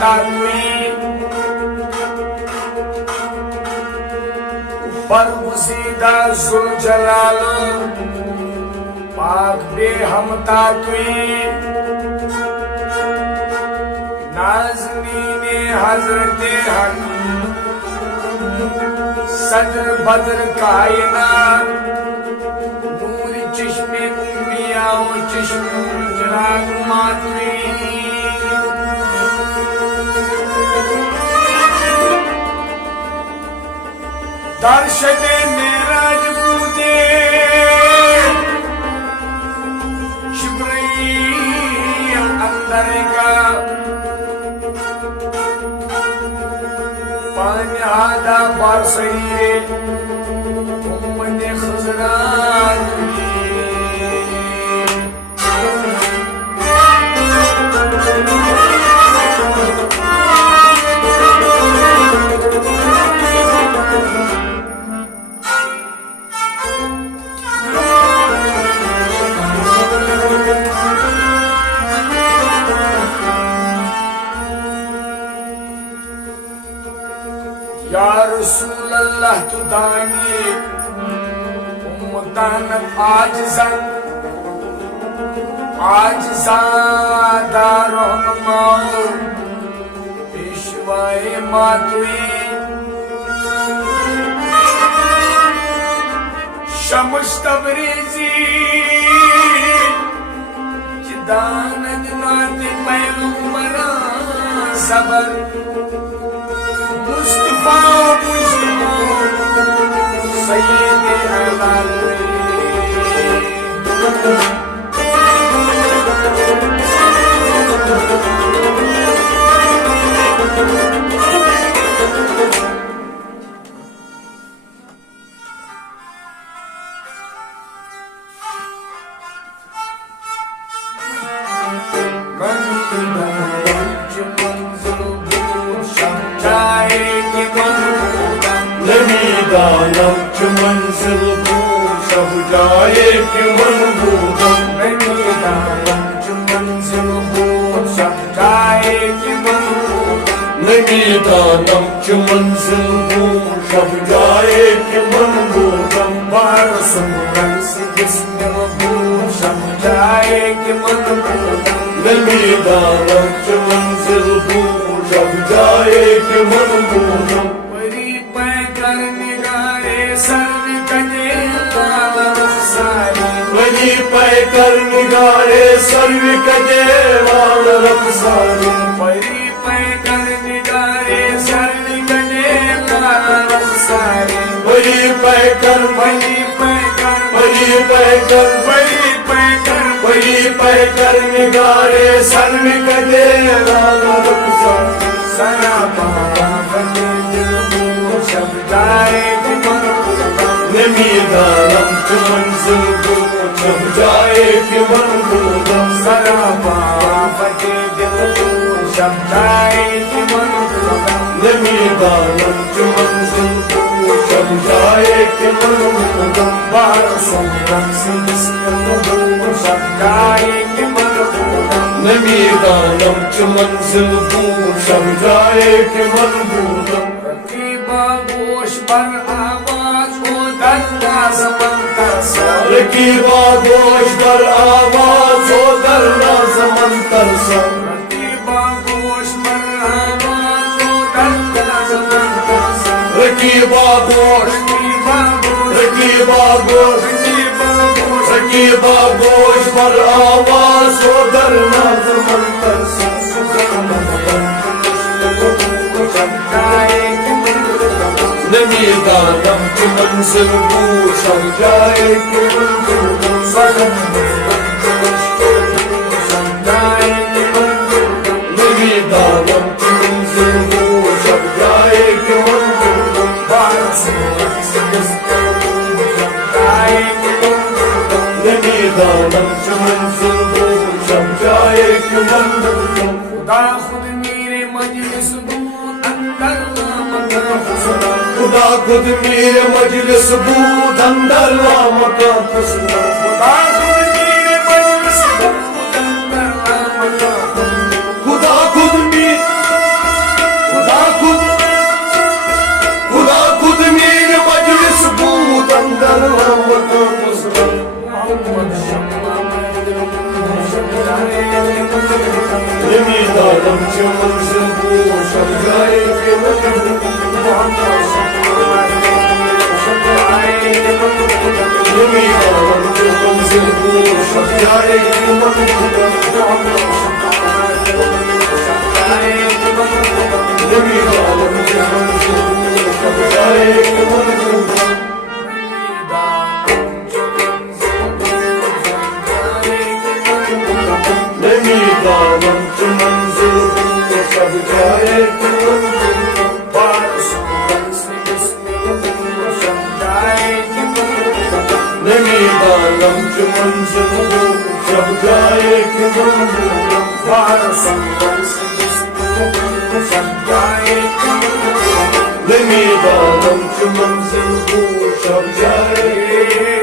तातुई ऊपर मुसीदा जुल जलाल पाक बे हम तातुई नाज़नीने हज़रत हक सदर बदर कायनात नूर चश्मे उम्मिया व चश्मे चिराग मातुई दर्शने मेराज बूदे जिब्रील अंदर का पानी आदा बारसरी उम्मने खजरान या रसूल अल्लाह तु दानी उम्मतान आजिज़ा दारहनुमाओ पेशवाए मातुई शमस तबरेज़ी दानद नाते पैगंबरा सबर मुस्तफा मुश्तबा सय्यद अहमद दानव च मंजिल सब जाए कि मनबूदम दानव च मंजिल सब जाए कि मनबूदम दानव च मंजिल सब जाए कि मनबूदम बार सुमरन से जिस्म सब जाए कि मनबूदम दानव च मंजिल सब जाए कि मनबूदम वली पैकर निगारे सर्व कदे वाल रखसारी वली पैकर निगारे सर्व कदे वाल रखसारी वली पैकर वली पैकर वली पैकर वली पैकर वली पैकर निगारे सर्व कदे वाल रखसारी सना पावा फते दिल को सब जाए कि दानव च मंजिल सब जाए कि मनबूदम सना पावा फते दिल को सब जाए कि मनबूदम दानव च मंजिल सब जाए कि मनबूदम बार सुमरन से जिस्म सब जाए कि मनबूदम दानव च मंजिल सब जाए कि मनबूदम रकीबा गोश पर आवाज हो दर्दा समंतर सा रकीबा गोश पर आवाज हो दर्दा समंतर सा रकीबा गोश पर आवाज हो दर्दा समंतर सा रकीबा गोश रकीबा गोश रकीबा गोश पर आवाज हो दर्दा समंतर सा दानव च मंजिल सब जाए कि मनबूदम दानव च मंजिल सब जाए कि मनबूदम दानव च मंजिल सब जाए कि मनबूदम खुदा खुद मेरे मजलिस बूद अंदर खुदा खुद मेरे मजलिस बूद अंदर मका खुदा खुद मेरे मजलिस बूद अंदर मका खुदा खुद मेरे आलम च मंजिल को शब जाएगी मंजिल नमी आलम च मंजिल को शब जाएगी मंजिल नमी आलम च मंजिल को शब जाएगी मंजिल नमी आलम च मंजिल को शब जाएगी मंजिल नमी आलम च मंजिल को शब जाएगी मंजिल नमी आलम च मंजिल को शब जाएगी